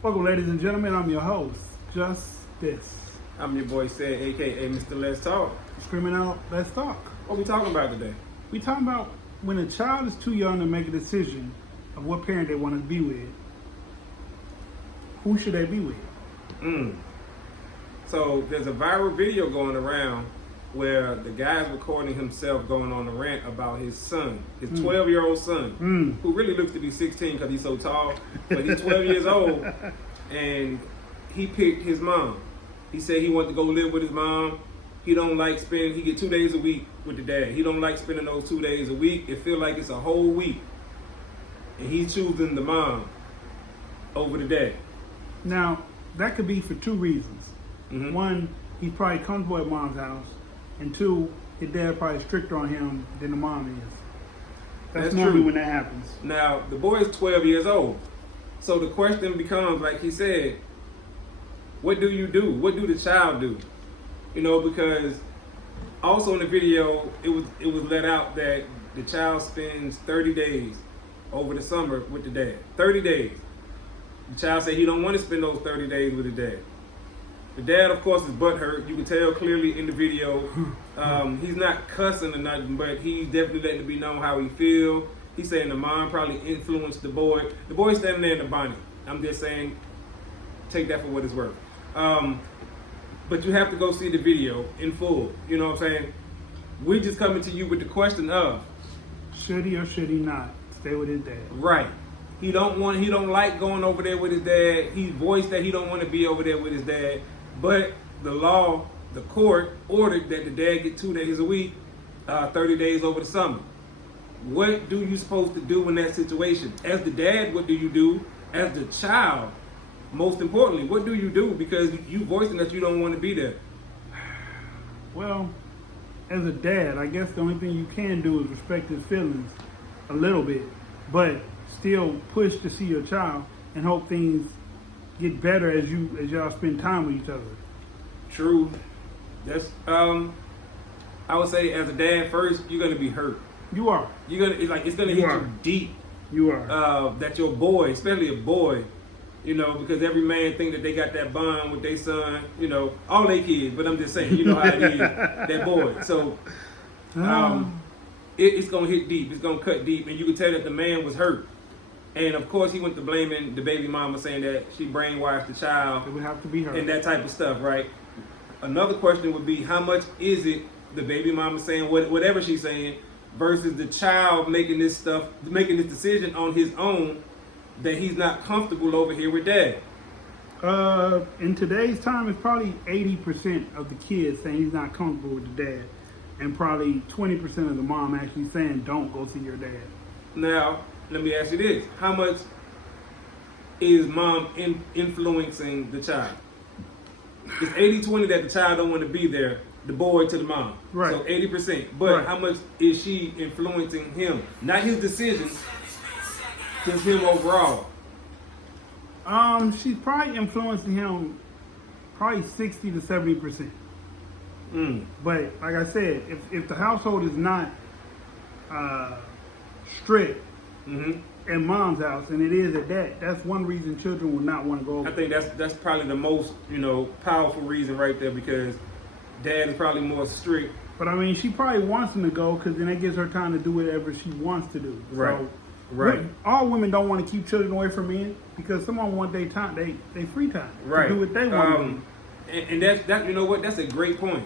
Welcome, ladies and gentlemen. I'm your host, Justice. I'm your boy Said, aka Mr. Let's Talk. Screaming out, let's talk. What we talking about today? We talking about when a child is too young to make a decision of what parent they want to be with. Who should they be with? So there's a viral video going around where the guy's recording himself going on a rant about his son, his 12-year-old son, who really looks to be 16 because he's so tall, but he's 12 years old, and he picked his mom. He said he wanted to go live with his mom. He get 2 days a week with the dad. He don't like spending those 2 days a week. It feel like it's a whole week. And he's choosing the mom over the dad. Now, that could be for two reasons. Mhm. One, he's probably comfortable at mom's house. And two, his dad probably stricter on him than the mom is. That's normally true. when that happens. Now, the boy is 12 years old. So the question becomes, like he said, what do you do? What do the child do? You know, because also in the video, it was let out that the child spends 30 days over the summer with the dad. 30 days. The child said he don't want to spend those 30 days with his dad. The dad, of course, is butthurt. You can tell clearly in the video. He's not cussing or nothing, but he's definitely letting it be known how he feels. He's saying the mom probably influenced the boy. The boy's standing there in the bonnet. I'm just saying, take that for what it's worth. But you have to go see the video in full. You know what I'm saying? We're just coming to you with the question of, Should he or should he not stay with his dad? right. He don't like going over there with his dad. He voiced that he don't want to be over there with his dad. But the court ordered that the dad get 2 days a week, 30 days over the summer. What do you supposed to do in that situation? As the dad, what do you do? As the child, most importantly, what do you do? Because you voicing that you don't want to be there. Well, as a dad, I guess the only thing you can do is respect his feelings a little bit, but still push to see your child and hope things get better as y'all spend time with each other. True. That's I would say as a dad first, you're gonna be hurt. You are. It's gonna hit you deep. You are. That your boy, especially a boy, you know, because every man think that they got that bond with their son, you know, all they kids, but I'm just saying, you know how it is, that boy. So it's gonna hit deep, it's gonna cut deep, and you can tell that the man was hurt. And of course he went to blaming the baby mama, saying that she brainwashed the child. It would have to be her. And that type of stuff, right? Another question would be, how much is it the baby mama saying whatever she's saying versus the child making this decision on his own that he's not comfortable over here with dad? In today's time, it's probably 80% of the kids saying he's not comfortable with the dad, and probably 20% of the mom actually saying, don't go see your dad. Now, let me ask you this. How much is mom influencing the child? It's 80-20 that the child don't want to be there, the boy to the mom. Right. So 80%. But Right. how much is she influencing him? Not his decisions, just him overall. She's probably influencing him probably 60 to 70%. But like I said, if the household is not strict in mom's house, and it is at that, that's one reason children will not want to go over. I think that's probably the most, powerful reason right there, because dad is probably more strict. But I mean, she probably wants him to go because then that gives her time to do whatever she wants to do. Right. So, Right. all women don't want to keep children away from men because someone want their time, they free time, Right. to do what they want to do. And that you know what? That's a great point,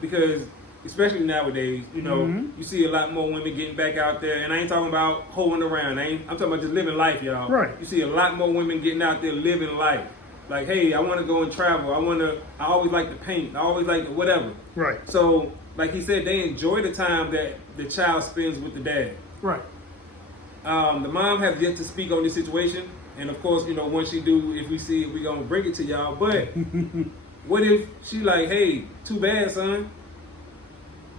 because especially nowadays, you see a lot more women getting back out there, and I ain't talking about holding around. I'm talking about just living life, y'all. Right. You see a lot more women getting out there living life. Like, hey, I want to go and travel. I always like to paint. I always like to whatever. Right. So, like he said, they enjoy the time that the child spends with the dad. Right. The mom has yet to speak on this situation, and of course, once she do, if we see it, we gonna bring it to y'all. But what if she like, hey, too bad, son.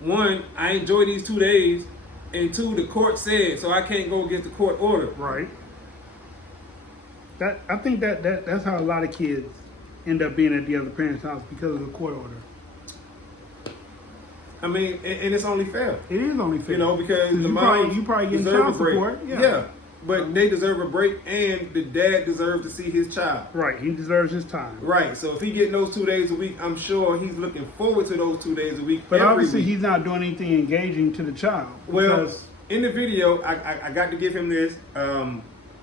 One, I enjoy these 2 days, and two, the court said, so I can't go against the court order. Right. I think that's how a lot of kids end up being at the other parent's house, because of the court order. I mean, and it's only fair. It is only fair. Because the you mom probably getting deserve child a break. support. Yeah. but they deserve a break, and the dad deserves to see his child. Right, he deserves his time. Right, so if he getting those 2 days a week, I'm sure he's looking forward to those 2 days a week. But every obviously, week. he's not doing anything engaging to the child. Well, because- in the video, I got to give him this.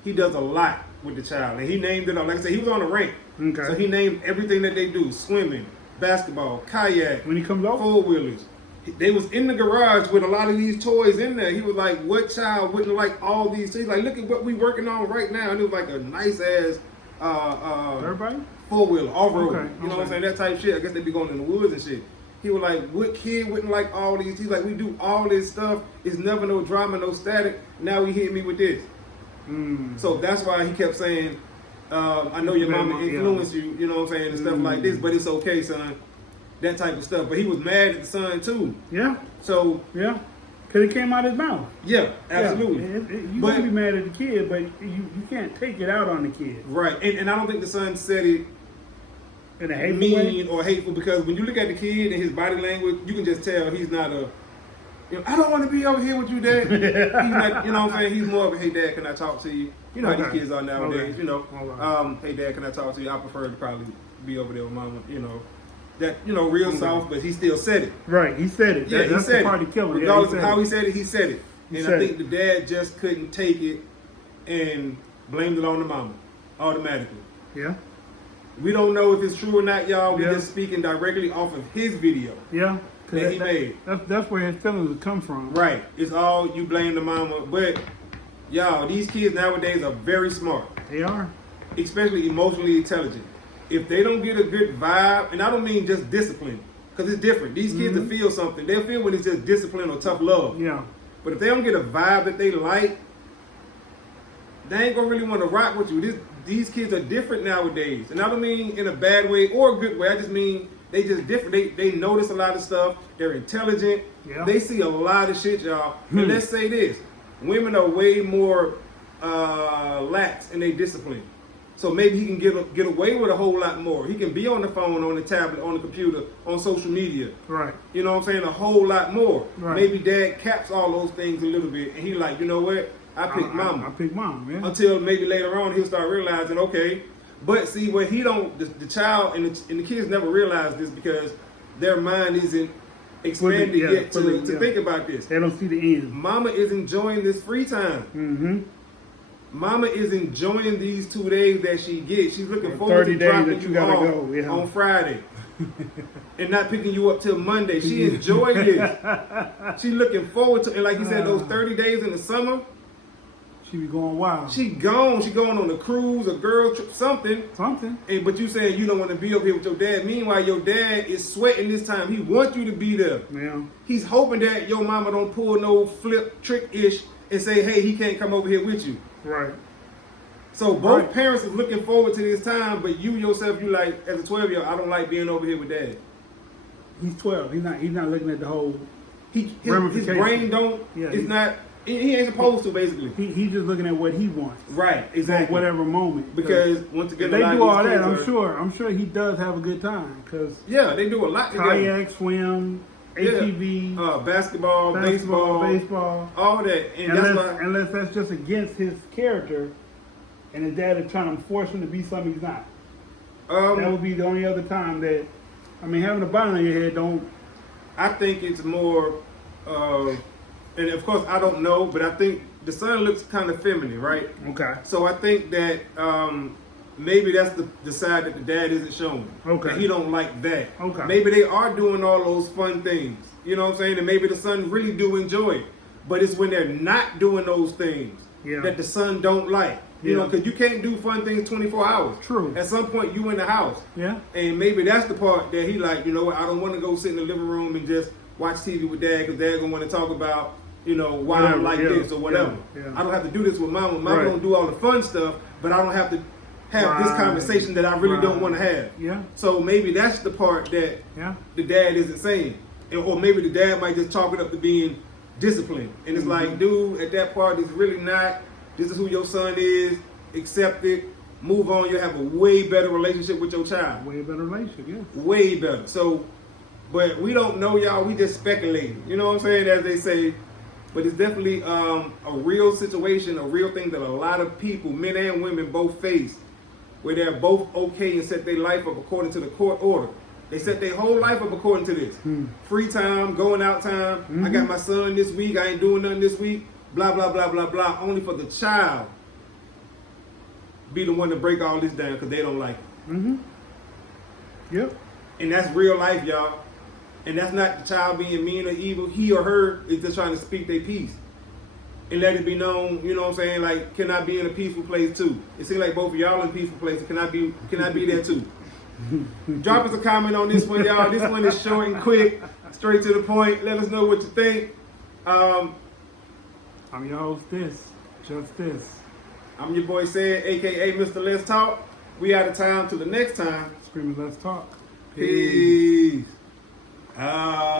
He does a lot with the child, and he named it all. Like I said, he was on the rink, Okay. so he named everything that they do: swimming, basketball, kayak, when he comes over, four wheelers. They was in the garage with a lot of these toys in there. He was like, "What child wouldn't like all these things? Like, look at what we working on right now." And it was like a nice ass everybody. 4-wheeler, off-road. Okay, You know what I'm okay. saying? That type shit. I guess they be going in the woods and shit. He was like, what kid wouldn't like all these? He's like, we do all this stuff. It's never no drama, no static. Now he hit me with this. So that's why he kept saying, I know your mama influenced you, you know what I'm saying, and stuff like this, but it's okay, son. That type of stuff. But he was mad at the son, too. Yeah, So, yeah. Because it came out his mouth. yeah, absolutely. Yeah, you But- can be mad at the kid, but you can't take it out on the kid Right. And I don't think the son said it in a hateful mean way. or hateful, because when you look at the kid and his body language, you can just tell he's not a, you know, I don't want to be over here with you, Dad. He's not, you know what I'm saying? He's more of a, hey, Dad, can I talk to you? You know how Okay. these kids are nowadays, Okay. you know. Okay. Hey, Dad, can I talk to you? I prefer to probably be over there with Mama, you know. That, you know, real soft, but he still said it. Right, he said it. Yeah, he That's said the part it. of killing. Regardless Yeah, of how he said it, he said it. He And said I think it. the dad just couldn't take it and blamed it on the mama automatically. Yeah, We don't know if it's true or not, y'all. We're Yeah. just speaking directly off of his video. yeah. 'Cause That he made. That's where his feelings would come from. Right. It's all you blame the mama. But, y'all, these kids nowadays are very smart, They are. especially emotionally intelligent. If they don't get a good vibe, and I don't mean just discipline, because it's different. These kids will feel something. They'll feel when it's just discipline or tough love. Yeah. But if they don't get a vibe that they like, they ain't gonna really want to rock with you. These kids are different nowadays, and I don't mean in a bad way or a good way. I just mean they just different. They notice a lot of stuff. They're intelligent. Yeah. They see a lot of shit, y'all. And let's say this: women are way more lax in their discipline. So maybe he can get away with a whole lot more. He can be on the phone, on the tablet, on the computer, on social media. Right. You know what I'm saying? A whole lot more. Right. Maybe dad caps all those things a little bit, and he like, you know what? I pick mama. I pick mom. Yeah. Until maybe later on he'll start realizing, okay. But see, what he don't, the child and the kids never realize this because their mind isn't expanded Yeah, yet fully, to yeah. think about this. They don't see the end. Mama is enjoying this free time. Mm-hmm. Mama is enjoying these 2 days that she gets. She's looking Or forward 30 to days dropping that you you gotta off go, yeah. on Friday and not picking you up till Monday. She enjoyed this. She looking forward to, and like you said, those 30 days in the summer. She be going wild. She gone. She going on a cruise, a girl trip, something. Something. And, but you saying you don't want to be up here with your dad. Meanwhile, your dad is sweating this time. He wants you to be there. Yeah. He's hoping that your mama don't pull no flip trick-ish and say, hey, he can't come over here with you. Right. So both Right. parents is looking forward to this time, but you yourself, you like, as a 12-year-old, I don't like being over here with dad. He's 12. He's not looking at the whole. His Ramifications. brain don't, Yeah, it's not, he ain't supposed to, basically. He's just looking at what he wants. Right, At exactly. whatever moment. Because, once if again, they a lot do of all these that, kids are- I'm sure he does have a good time. Because Yeah, they do a lot together. kayak, swim, ATV, Basketball, baseball, baseball. all that. And that's why, Unless that's just against his character, and his dad is trying to force him to be something he's not. That would be the only other time that, I mean, having a bonnet on your head don't. I think it's more, and of course I don't know, but I think the son looks kind of feminine, right? Okay. So I think that maybe that's the side that the dad isn't showing. Okay. That he don't like that. Okay. Maybe they are doing all those fun things. You know what I'm saying? And maybe the son really do enjoy it. But it's when they're not doing those things Yeah. that the son don't like. You know, Yeah. because you can't do fun things 24 hours. True. At some point, you in the house. Yeah. And maybe that's the part that he like, you know what, I don't want to go sit in the living room and just watch TV with dad because dad going to want to talk about, you know, why Whatever, I'm like yeah, this or whatever. yeah, yeah. I don't have to do this with mama. Mama Right. don't do all the fun stuff, but I don't have to have this Right. conversation that I really don't Right. want to have. Yeah. So maybe that's the part that Yeah. the dad isn't saying. Or maybe the dad might just chalk it up to being disciplined. And it's like, dude, at that part, it's really not. This is who your son is. Accept it. Move on. You'll have a way better relationship with your child. Way better relationship. Yeah. Way better. So, but we don't know, y'all. We just speculating. You know what I'm saying? As they say, But it's definitely a real situation, a real thing that a lot of people, men and women, both face, where they're both okay and set their life up according to the court order. They set their whole life up according to this. Free time, going out time. I got my son this week. I ain't doing nothing this week. Blah, blah, blah, blah, blah. Only for the child be the one to break all this down because they don't like it. Yep. And that's real life, y'all. And that's not the child being mean or evil. He or her is just trying to speak their piece. And let it be known, you know what I'm saying? Like, can I be in a peaceful place too? It seems like both of y'all in peaceful places. Can I be there too? Drop us a comment on this one, y'all. This one is short and quick, straight to the point. Let us know what you think. I'm your host, Just This. I'm your boy Said, aka Mr. Let's Talk. We out of time till the next time. Screaming Let's Talk. Peace.